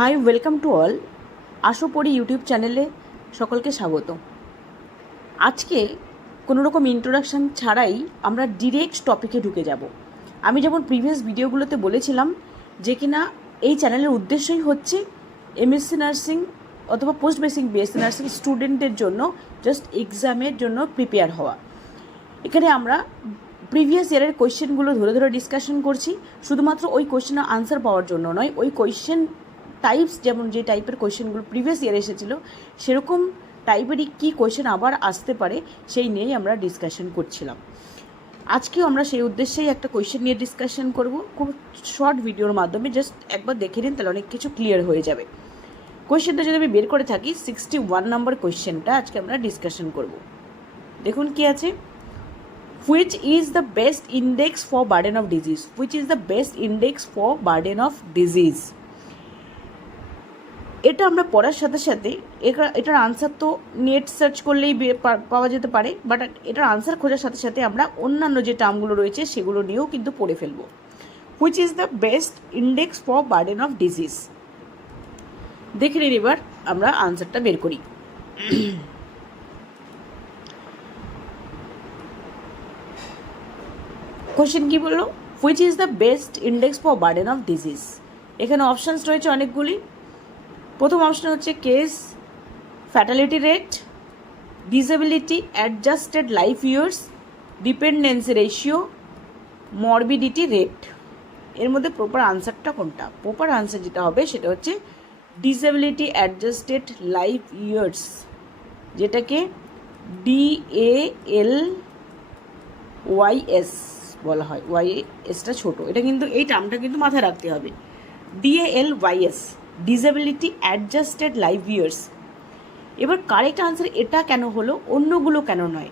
High, welcome to all. আশো পড়ি YouTube চ্যানেলে সকলকে স্বাগত। আজকে কোনো রকম ইন্ট্রোডাকশান ছাড়াই আমরা ডিরেক্ট টপিকে ঢুকে যাব। আমি যেমন প্রিভিয়াস ভিডিওগুলোতে বলেছিলাম যে কিনা এই চ্যানেলের উদ্দেশ্যই হচ্ছে এমএসসি নার্সিং অথবা পোস্ট বেসিক বিএসসি নার্সিং স্টুডেন্টের জন্য জাস্ট এক্সামের জন্য প্রিপেয়ার হওয়া। এখানে আমরা প্রিভিয়াস ইয়ারের কোয়েশ্চেনগুলো ধরে ধরে ডিসকাশন করছি, শুধুমাত্র ওই কোয়েশ্চেনের আনসার পাওয়ার জন্য নয়, ওই কোয়েশ্চেন টাইপস যেমন যে টাইপের কোয়েশ্চেনগুলো প্রিভিয়াস ইয়ারে এসেছিলো সেরকম টাইপেরই কী কোয়েশ্চেন আবার আসতে পারে সেই নিয়েই আমরা ডিসকাশন করছিলাম। আজকেও আমরা সেই উদ্দেশ্যেই একটা কোয়েশ্চেন নিয়ে ডিসকাশন করব, খুব শর্ট ভিডিওর মাধ্যমে। জাস্ট একবার দেখে নিন, তাহলে অনেক কিছু ক্লিয়ার হয়ে যাবে। কোয়েশ্চেনটা যদি আমি বের করে থাকি, 61 নম্বর কোয়েশ্চেনটা আজকে আমরা ডিসকাশন করব। দেখুন কি আছে, which is the best index for burden of disease? Which is the best index for burden of disease? এটা আমরা পড়ার সাথে সাথে এটার আনসার তো নেট সার্চ করলেই পাওয়া যেতে পারে, বাট এটার আনসার খোঁজার সাথে সাথে আমরা অন্যান্য যে টার্মগুলো রয়েছে সেগুলো নিয়েও কিন্তু পড়ে ফেলবো। Which is the best index for burden of disease? দেখে নিন, এবার আমরা আনসারটা বের করি। কোয়েশ্চেন কি বললো, which is the best index for burden of disease? এখানে অপশানস রয়েছে অনেকগুলি। প্রথম অপশন হচ্ছে case fatality rate, disability adjusted life years, dependency ratio, morbidity rate. এর মধ্যে প্রপার আনসারটা কোনটা? প্রপার আনসার যেটা হবে সেটা হচ্ছে ডিসেবিলিটি অ্যাডজাস্টেড লাইফ ইয়ার্স, যেটাকে DALYS বলা হয়। YS-টা ছোটো, এটা কিন্তু এই টার্মটা কিন্তু মাথায় রাখতে হবে। DALYS, disability adjusted life years. এবার কারেক্ট আনসার এটা কেন হলো, অন্যগুলো কেন নয়?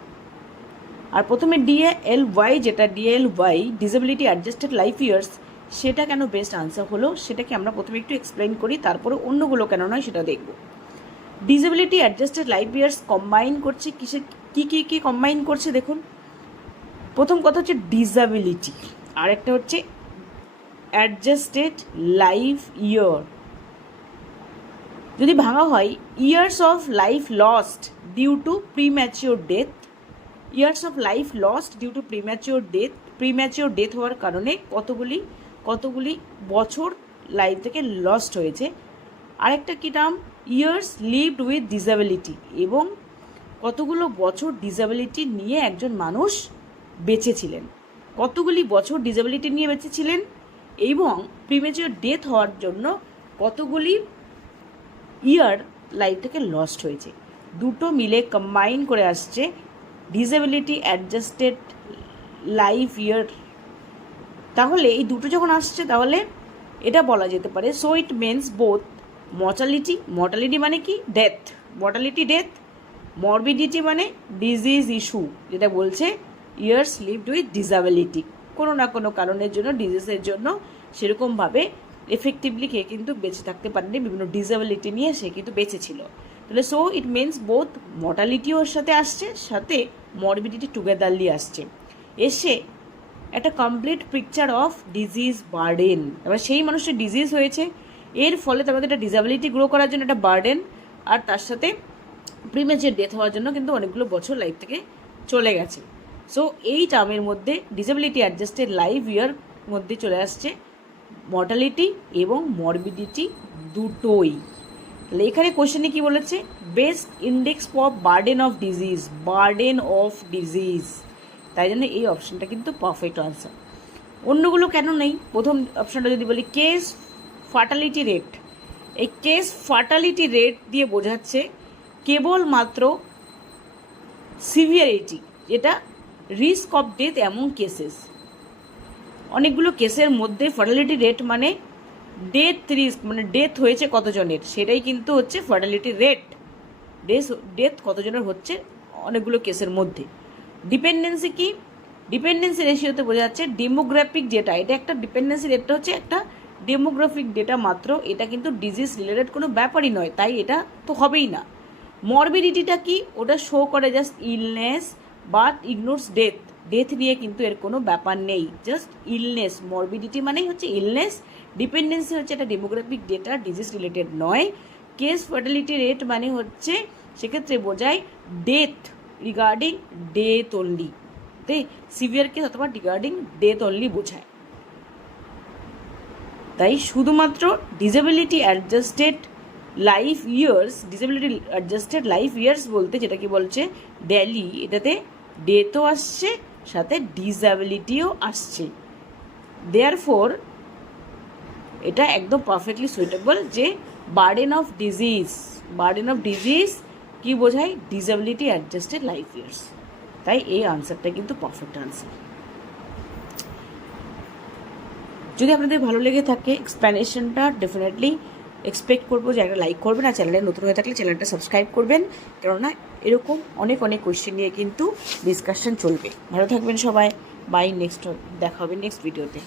আর প্রথমে DALY, যেটা DALY disability adjusted life years, সেটা কেন বেস্ট আনসার হলো সেটাকে আমরা প্রথমে একটু এক্সপ্লেন করি, তারপরে অন্যগুলো কেন নয় সেটা দেখব। Disability adjusted life years combine করছে কিসে, কী কম্বাইন করছে দেখুন। প্রথম কথা হচ্ছে ডিসেবিলিটি, আর একটা হচ্ছে অ্যাডজাস্টেড লাইফ ইয়ার। যদি ভাঙা হয়, years of life lost due to premature death, years of life lost due to premature death, premature death হওয়ার কারণে কতগুলি বছর লাইফ থেকে লস্ট হয়েছে। আরেকটা কী term, years lived with disability, এবং কতগুলো বছর ডিসেবিলিটি নিয়ে একজন মানুষ বেঁচেছিলেন, কতগুলি বছর ডিসেবিলিটি নিয়ে বেঁচেছিলেন, এবং প্রিম্যাচিওর ডেথ হওয়ার জন্য কতগুলি ইয়ার লাইফ থেকে লস্ট হয়েছে। দুটো মিলে কম্বাইন করে আসছে ডিসেবিলিটি অ্যাডজাস্টেড লাইফ ইয়ার। তাহলে এই দুটো যখন আসছে, তাহলে এটা বলা যেতে পারে, so it means both mortality মানে কি, ডেথ, মর্টালিটি ডেথ, মরবিডিটি মানে ডিজিজ ইস্যু, যেটা বলছে ইয়ার্স লিভড উইথ ডিসেবিলিটি, কোনো না কোনো কারণের জন্য, ডিজিজের জন্য সেরকমভাবে এফেক্টিভলি খেয়ে কিন্তু বেঁচে থাকতে পারেনি, বিভিন্ন ডিসেবিলিটি নিয়ে সে কিন্তু বেঁচে ছিল। তাহলে সো ইট মিনস বোথ মর্টালিটিও ওর সাথে আসছে, সাথে মরবিডিটি টুগেদারলি আসছে, এসে একটা complete picture of disease burden. এবার সেই মানুষের ডিজিজ হয়েছে, এর ফলে তার মধ্যে একটা ডিসেবিলিটি গ্রো করার জন্য একটা বার্ডেন, আর তার সাথে প্রিম্যাচিওর ডেথ হওয়ার জন্য কিন্তু অনেকগুলো বছর লাইফ থেকে চলে গেছে। সো এই টার্মের মধ্যে ডিসেবিলিটি অ্যাডজাস্টেড লাইফ ইয়ার মধ্যে চলে আসছে মর্টালিটি এবং মরবিডিটি দুটোই। তাহলে এখানে কোশ্চেনে কী বলেছে, best index for burden of disease, তাই জন্য এই অপশানটা কিন্তু পারফেক্ট আনসার। অন্যগুলো কেন নেই? প্রথম অপশানটা যদি বলি কেস ফার্টালিটি রেট, এই কেস ফার্টালিটি রেট দিয়ে বোঝাচ্ছে কেবলমাত্র সিভিয়ারিটি, যেটা রিস্ক অফ ডেথ এমন কেসেস। অনেকগুলো কেসের মধ্যে ফার্টালিটি রেট মানে ডেথ রিস্ক, মানে ডেথ হয়েছে কতজনের, সেটাই কিন্তু হচ্ছে ফার্টালিটি রেট, ডেথ কতজনের হচ্ছে অনেকগুলো কেসের মধ্যে। ডিপেন্ডেন্সি কি, ডিপেন্ডেন্সি রেশিওতে বোঝা যাচ্ছে ডেমোগ্রাফিক, যেটা এটা একটা ডিপেন্ডেন্সি রেটটা হচ্ছে একটা ডেমোগ্রাফিক ডেটা মাত্র, এটা কিন্তু ডিজিজ রিলেটেড কোনো ব্যাপারই নয়, তাই এটা তো হবেই না। মরবিডিটিটা কি, ওটা শো করে just illness but ignores death, death নিয়ে কিন্তু এর কোনো ব্যাপার নেই, জাস্ট ইলনেস। মরবিডিটি মানেই হচ্ছে ইলনেস, ডিপেন্ডেন্সি হচ্ছে একটা ডেমোগ্রাফিক ডেটা, ডিজিজ রিলেটেড নয়। কেস ফার্টিলিটি রেট মানে হচ্ছে সেক্ষেত্রে বোঝায় ডেথ রিগার্ডিং ডেথ অনলি, তাই সিভিয়ার কেস অথবা রিগার্ডিং ডেথ অনলি বোঝায়। তাই শুধুমাত্র disability adjusted life years, disability adjusted life years বলতে যেটা কি বলছে ডেলি, এটাতে ডেথও আসছে সাথে ডিসএবিলিটিও আসছে। দেয়ারফোর এটা একদম পারফেক্টলি সুইটেবল যে বার্ডেন অফ ডিজিজ কি বোঝায়, ডিসএবিলিটি অ্যাডজাস্টেড লাইফ ইয়ার্স। তাই এই আনসারটা কিন্তু পারফেক্ট আনসার। যদি আপনাদের ভালো লেগে থাকে এক্সপ্লেনেশনটা, ডেফিনেটলি এক্সপেক্ট করবো যে একটা লাইক করবেন, আর চ্যানেলে নতুন হয়ে থাকলে চ্যানেলটা সাবস্ক্রাইব করবেন, কেননা এরকম অনেক অনেক কোয়েশ্চেন নিয়ে কিন্তু ডিসকাশন চলবে। ভালো থাকবেন সবাই, বাই, নেক্সট দেখা হবে নেক্সট ভিডিওতে।